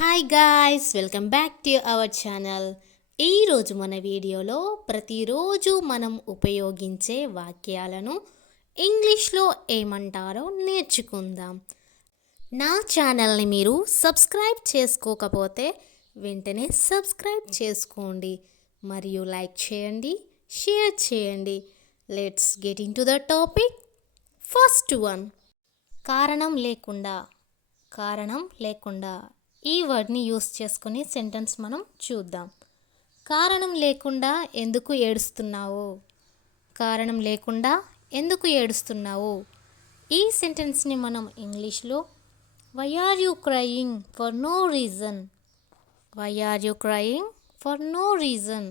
Hi guys, welcome back to our channel. ఈరోజు మన వీడియోలో ప్రతిరోజు మనం ఉపయోగించే వాక్యాలను ఇంగ్లీష్లో ఏమంటారో నేర్చుకుందాం. నా ఛానల్ని మీరు సబ్స్క్రైబ్ చేసుకోకపోతే వెంటనే సబ్స్క్రైబ్ చేసుకోండి మరియు లైక్ చేయండి, షేర్ చేయండి. Let's get in to the topic. First one, కారణం లేకుండా. కారణం లేకుండా ఈ వర్డ్ని యూస్ చేసుకుని సెంటెన్స్ మనం చూద్దాం. కారణం లేకుండా ఎందుకు ఏడుస్తున్నావు? కారణం లేకుండా ఎందుకు ఏడుస్తున్నావు? ఈ సెంటెన్స్ని మనం ఇంగ్లీష్లో why are you crying for no reason. Why are you crying for no reason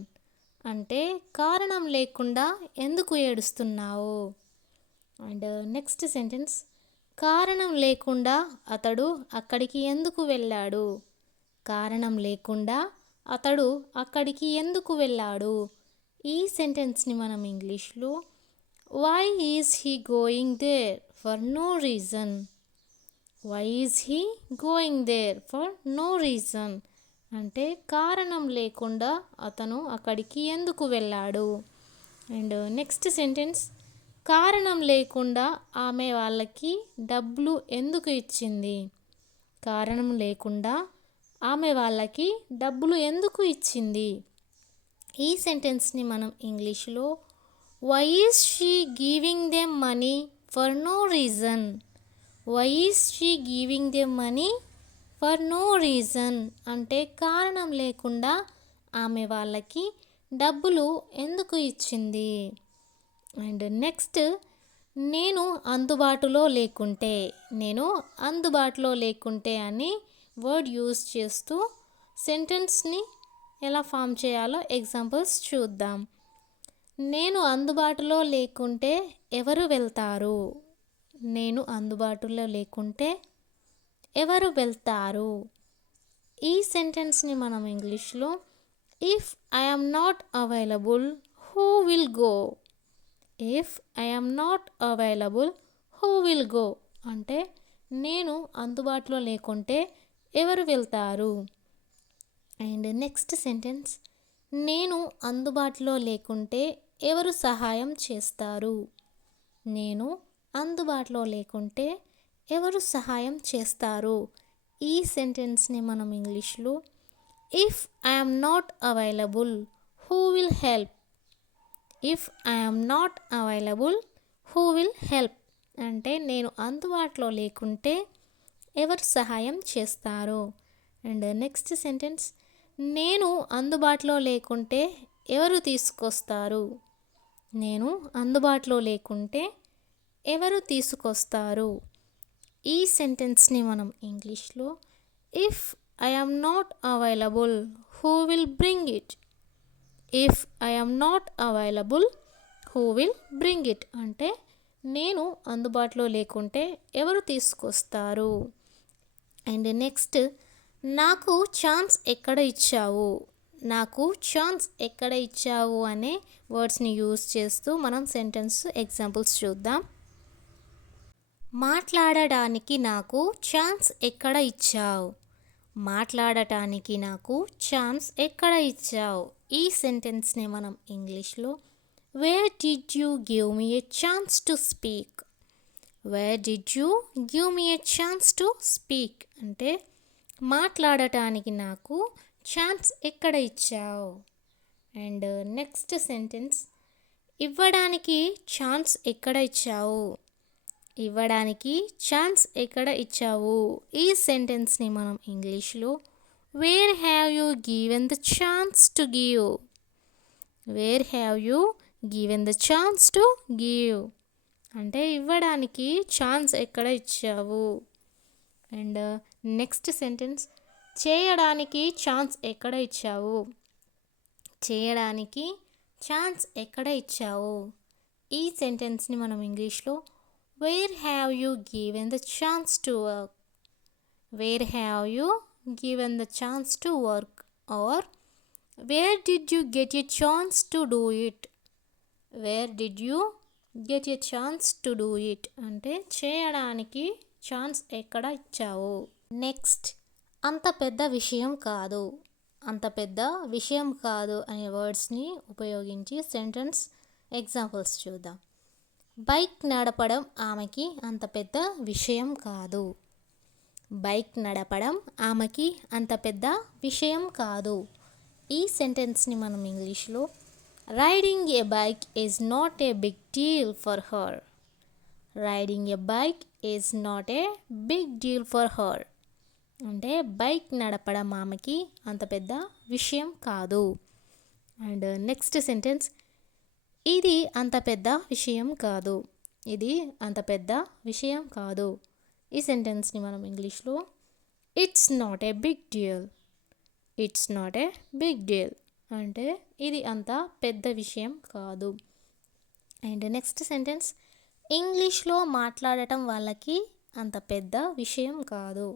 అంటే కారణం లేకుండా ఎందుకు ఏడుస్తున్నావు. అండ్ నెక్స్ట్ సెంటెన్స్, కారణం లేకుండా అతడు అక్కడికి ఎందుకు వెళ్ళాడు? కారణం లేకుండా అతడు అక్కడికి ఎందుకు వెళ్ళాడు? ఈ సెంటెన్స్ని మనం ఇంగ్లీష్లో why is he going there for no reason. Why is he going there for no reason అంటే కారణం లేకుండా అతను అక్కడికి ఎందుకు వెళ్ళాడు. అండ్ నెక్స్ట్ సెంటెన్స్, కారణం లేకుండా ఆమె వాళ్ళకి డబ్బులు ఎందుకు ఇచ్చింది? కారణం లేకుండా ఆమె వాళ్ళకి డబ్బులు ఎందుకు ఇచ్చింది? ఈ సెంటెన్స్ని మనం ఇంగ్లీష్లో why is she giving them money for no reason. Why is she giving them money for no reason అంటే కారణం లేకుండా ఆమె వాళ్ళకి డబ్బులు ఎందుకు ఇచ్చింది. అండ్ నెక్స్ట్, నేను అందుబాటులో లేకుంటే. నేను అందుబాటులో లేకుంటే అని వర్డ్ యూస్ చేస్తూ సెంటెన్స్ని ఎలా ఫామ్ చేయాలో ఎగ్జాంపుల్స్ చూద్దాం. నేను అందుబాటులో లేకుంటే ఎవరు వెళ్తారు? నేను అందుబాటులో లేకుంటే ఎవరు వెళ్తారు? ఈ సెంటెన్స్ని మనం ఇంగ్లీష్లో if I am not available who will go. If I am not available who will go అంటే నేను అందుబాటులో లేకుంటే ఎవరు వెళ్తారు. అండ్ నెక్స్ట్ సెంటెన్స్, నేను అందుబాటులో లేకుంటే ఎవరు సహాయం చేస్తారు? నేను అందుబాటులో లేకుంటే ఎవరు సహాయం చేస్తారు? ఈ సెంటెన్స్ని మనం ఇంగ్లీష్లో if I am not available who will help. If I am not available who will help అంటే నేను అందుబాటులో లేకుంటే ఎవరు సహాయం చేస్తారు. అండ్ నెక్స్ట్ సెంటెన్స్, నేను అందుబాటులో లేకుంటే ఎవరు తీసుకొస్తారు? నేను అందుబాటులో లేకుంటే ఎవరు తీసుకొస్తారు? ఈ సెంటెన్స్ని మనం ఇంగ్లీష్లో if I am not available who will bring it. If I am not available who will bring it అంటే నేను అందుబాటులో లేకుంటే ఎవరు తీసుకొస్తారు. అండ్ నెక్స్ట్, నాకు ఛాన్స్ ఎక్కడ ఇచ్చావు? నాకు ఛాన్స్ ఎక్కడ ఇచ్చావు అనే వర్డ్స్ని యూస్ చేస్తూ మనం సెంటెన్స్ ఎగ్జాంపుల్స్ చూద్దాం. మాట్లాడడానికి నాకు ఛాన్స్ ఎక్కడ ఇచ్చావు? మాట్లాడటానికి నాకు ఛాన్స్ ఎక్కడ ఇచ్చావు? ఈ సెంటెన్స్ని మనం ఇంగ్లీష్లో where did you give me a chance to speak. Where did you give me a chance to speak అంటే మాట్లాడటానికి నాకు ఛాన్స్ ఎక్కడ ఇచ్చావు. అండ్ నెక్స్ట్ సెంటెన్స్, ఇవ్వడానికి ఛాన్స్ ఎక్కడ ఇచ్చావు? ఇవ్వడానికి ఛాన్స్ ఎక్కడ ఇచ్చావు? ఈ సెంటెన్స్ని మనం ఇంగ్లీష్లో where have you given the chance to give. Where have you given the chance to give అంటే ఇవ్వడానికి ఛాన్స్ ఎక్కడ ఇచ్చావు. అండ్ నెక్స్ట్ సెంటెన్స్, చేయడానికి ఛాన్స్ ఎక్కడ ఇచ్చావు? చేయడానికి ఛాన్స్ ఎక్కడ ఇచ్చావు? ఈ సెంటెన్స్ని మనం ఇంగ్లీష్లో where have you given the chance to work. Where have you given the chance to work or where did you get a chance to do it. Where did you get a chance to do it అంటే చేయడానికి chance ఎక్కడ ఇచ్చావు. Next, అంత పెద్ద విషయం కాదు. అంత పెద్ద విషయం కాదు అనే వర్డ్స్ని ఉపయోగించి సెంటెన్స్ ఎగ్జాంపుల్స్ చూద్దాం. బైక్ నడపడం ఆమెకి అంత పెద్ద విషయం కాదు. బైక్ నడపడం ఆమెకి అంత పెద్ద విషయం కాదు. ఈ సెంటెన్స్ని మనం ఇంగ్లీష్లో riding a bike is not a big deal for her. Riding a bike is not a big deal for her అంటే బైక్ నడపడం ఆమెకి అంత పెద్ద విషయం కాదు. అండ్ నెక్స్ట్ సెంటెన్స్, ఇది అంత పెద్ద విషయం కాదు. ఇది అంత పెద్ద విషయం కాదు. ఈ సెంటెన్స్ని మనం ఇంగ్లీష్లో it's not a big deal. It's not a big deal అంటే ఇది అంత పెద్ద విషయం కాదు. అండ్ నెక్స్ట్ సెంటెన్స్, ఇంగ్లీష్లో మాట్లాడటం వాళ్ళకి అంత పెద్ద విషయం కాదు.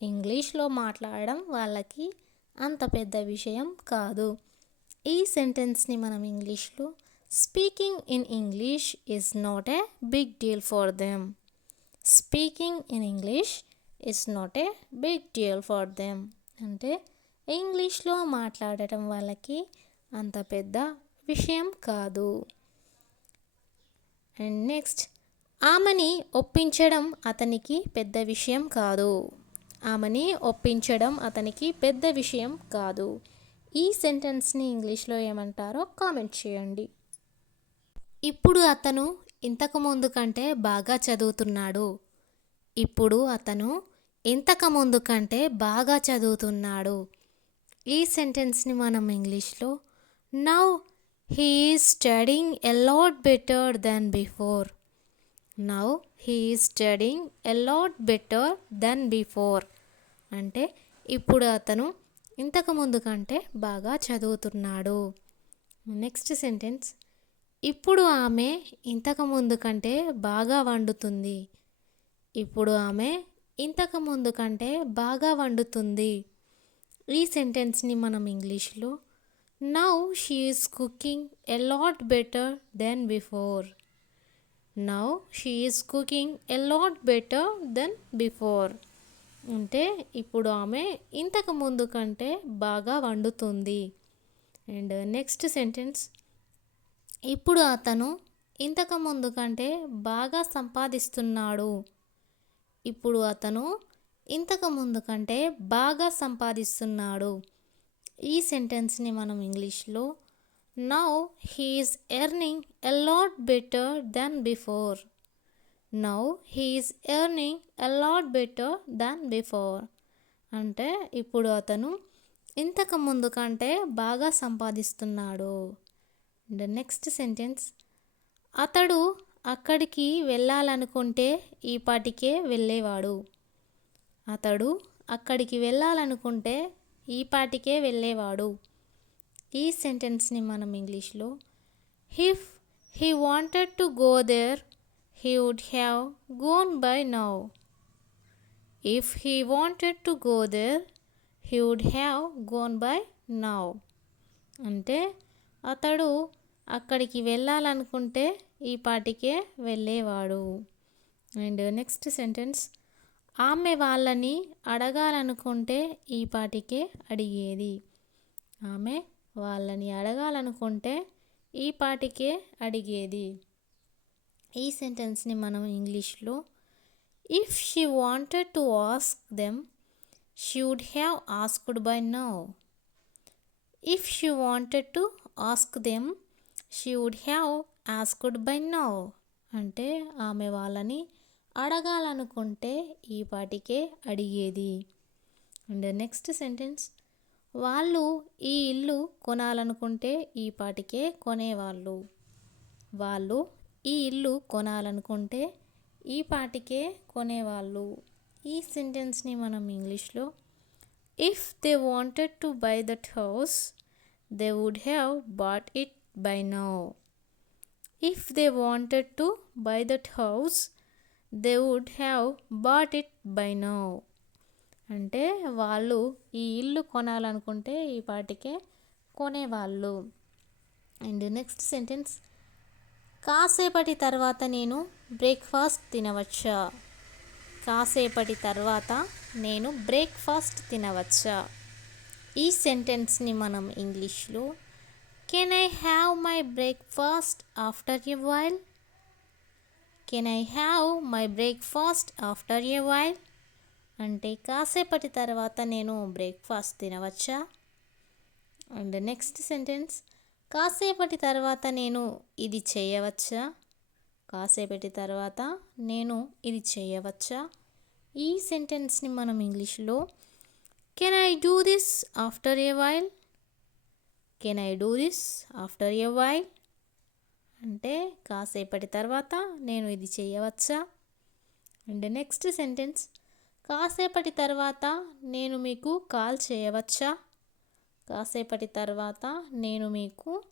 ఇంగ్లీష్లో మాట్లాడడం వాళ్ళకి అంత పెద్ద విషయం కాదు. ఈ సెంటెన్స్ని మనం ఇంగ్లీష్లో speaking in English is not a big deal for them. Speaking in English is not a big deal for them అంటే ఇంగ్లీష్లో మాట్లాడటం వాళ్ళకి అంత పెద్ద విషయం కాదు. అండ్ నెక్స్ట్, ఆమెని ఒప్పించడం అతనికి పెద్ద విషయం కాదు. ఆమెని ఒప్పించడం అతనికి పెద్ద విషయం కాదు. ఈ సెంటెన్స్ని ఇంగ్లీష్లో ఏమంటారో కామెంట్ చేయండి. ఇప్పుడు అతను ఇంతకు ముందు కంటే బాగా చదువుతున్నాడు. ఇప్పుడు అతను ఇంతకు ముందు కంటే బాగా చదువుతున్నాడు. ఈ సెంటెన్స్ని మనం ఇంగ్లీష్లో now he is studying a lot better than before. Now he is studying a lot better than before అంటే ఇప్పుడు అతను ఇంతకు ముందు కంటే బాగా చదువుతున్నాడు. నెక్స్ట్ సెంటెన్స్, ఇప్పుడు ఆమె ఇంతకు ముందు కంటే బాగా వండుతుంది. ఇప్పుడు ఆమె ఇంతకు ముందు కంటే బాగా వండుతుంది. ఈ సెంటెన్స్ని మనం ఇంగ్లీష్లో now she is cooking a lot better than before. Now she is cooking a lot better than before అంటే ఇప్పుడు ఆమె ఇంతకు ముందు కంటే బాగా వండుతుంది. అండ్ నెక్స్ట్ సెంటెన్స్, ఇప్పుడు అతను ఇంతకు ముందు కంటే బాగా సంపాదిస్తున్నాడు. ఇప్పుడు అతను ఇంతకు ముందు కంటే బాగా సంపాదిస్తున్నాడు. ఈ సెంటెన్స్ని మనం ఇంగ్లీష్లో now he is earning a lot better than before. Now he is earning a lot better than before అంటే ఇప్పుడు అతను ఇంతకు ముందు కంటే బాగా సంపాదిస్తున్నాడు. అండ్ నెక్స్ట్ సెంటెన్స్, అతడు అక్కడికి వెళ్ళాలనుకుంటే ఈ పాటికే వెళ్ళేవాడు. అతడు అక్కడికి వెళ్ళాలనుకుంటే ఈ పాటికే వెళ్ళేవాడు. ఈ సెంటెన్స్ని మనం ఇంగ్లీష్లో if he wanted to go there he would have gone by now. If he wanted to go there, he would have gone by now. అంటే అతడు అక్కడికి వెళ్ళాలనుకుంటే ఈ పాటికే వెళ్ళేవాడు. అండ్ నెక్స్ట్ సెంటెన్స్, ఆమె వాళ్ళని అడగాలనుకుంటే ఈ పాటికే అడిగేది. ఆమె వాళ్ళని అడగాలనుకుంటే ఈ పాటికే అడిగేది. ఈ సెంటెన్స్ని మనం ఇంగ్లీష్లో if she wanted to ask them she would have asked by now. If she wanted to ask them she would have asked by now అంటే ఆమె వాళ్ళని అడగాలనుకుంటే ఈ పాటికే అడిగేది. అండ్ నెక్స్ట్ సెంటెన్స్, వాళ్ళు ఈ ఇల్లు కొనాలనుకుంటే ఈ పాటికే కొనేవాళ్ళు. వాళ్ళు ఈ ఇల్లు కొనాలనుకుంటే ఈ పాటికే కొనేవాళ్ళు. ఈ సెంటెన్స్ని మనం ఇంగ్లీష్లో if they wanted to buy that house they would have bought it by now. If they wanted to buy that house they would have bought it by now అంటే వాళ్ళు ఈ ఇల్లు కొనాలనుకుంటే ఈ పాటికే కొనేవాళ్ళు. అండ్ నెక్స్ట్ సెంటెన్స్, కాసేపటి తర్వాత నేను బ్రేక్ఫాస్ట్ తినవచ్చా. కాసేపటి తర్వాత నేను బ్రేక్ఫాస్ట్ తినవచ్చా? ఈ సెంటెన్స్ని మనం ఇంగ్లీష్లో can I have my breakfast after a while? Can I have my breakfast after a while అంటే కాసేపటి తర్వాత నేను బ్రేక్ఫాస్ట్ తినవచ్చా? అండ్ నెక్స్ట్ సెంటెన్స్ కాసేపటి తర్వాత నేను ఇది చేయవచ్చా? కాసేపటి తర్వాత నేను ఇది చేయవచ్చా? ఈ సెంటెన్స్ని మనం ఇంగ్లీష్లో can I do this after a while? Can I do this after a while అంటే కాసేపటి తర్వాత నేను ఇది చేయవచ్చా? అండ్ నెక్స్ట్ సెంటెన్స్ కాసేపటి తర్వాత నేను మీకు కాల్ చేయవచ్చా? కాసేపటి తర్వాత నేను మీకు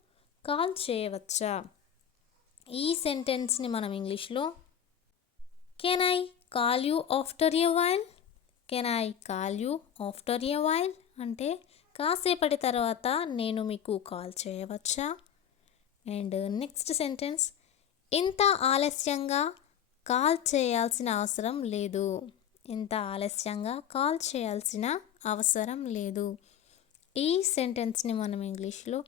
కాల్ చేయవచ్చా? ఈ సెంటెన్స్ని మనం ఇంగ్లీష్లో can I call you after a while? Can I call you after a while అంటే కాసేపటి తర్వాత నేను మీకు కాల్ చేయవచ్చా? అండ్ నెక్స్ట్ సెంటెన్స్ ఇంత ఆలస్యంగా కాల్ చేయాల్సిన అవసరం లేదు. ఇంత ఆలస్యంగా కాల్ చేయాల్సిన అవసరం లేదు. ఈ సెంటెన్స్ని మనం ఇంగ్లీష్లో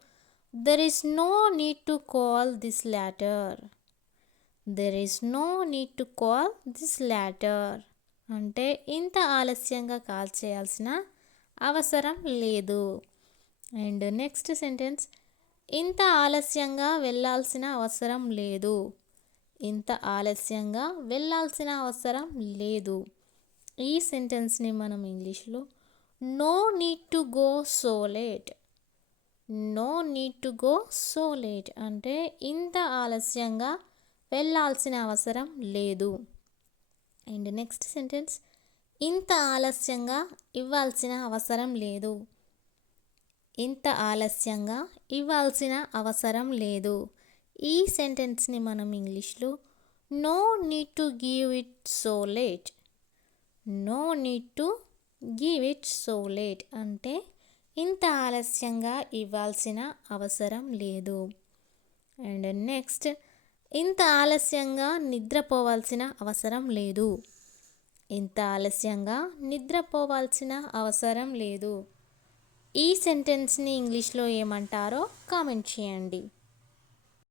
there is no need to call this later. There is no need to call this later అంటే ఇంత ఆలస్యంగా కాల్ చేయాల్సిన అవసరం లేదు. అండ్ నెక్స్ట్ సెంటెన్స్ ఇంత ఆలస్యంగా వెళ్ళాల్సిన అవసరం లేదు. ఇంత ఆలస్యంగా వెళ్ళాల్సిన అవసరం లేదు. ఈ సెంటెన్స్ని మనం ఇంగ్లీష్లో no need to go so late. No need to go so late అంటే ఇంత ఆలస్యంగా వెళ్ళాల్సిన అవసరం లేదు. అండ్ నెక్స్ట్ సెంటెన్స్ ఇంత ఆలస్యంగా ఇవ్వాల్సిన అవసరం లేదు. ఇంత ఆలస్యంగా ఇవ్వాల్సిన అవసరం లేదు. ఈ సెంటెన్స్ని మనం ఇంగ్లీష్లో no need to give it so late. No need to give it so late అంటే ఇంత ఆలస్యంగా ఇవ్వాల్సిన అవసరం లేదు. అండ్ నెక్స్ట్ ఇంత ఆలస్యంగా నిద్రపోవాల్సిన అవసరం లేదు. ఇంత ఆలస్యంగా నిద్రపోవాల్సిన అవసరం లేదు. ఈ సెంటెన్స్ని ఇంగ్లీష్లో ఏమంటారో కామెంట్ చేయండి.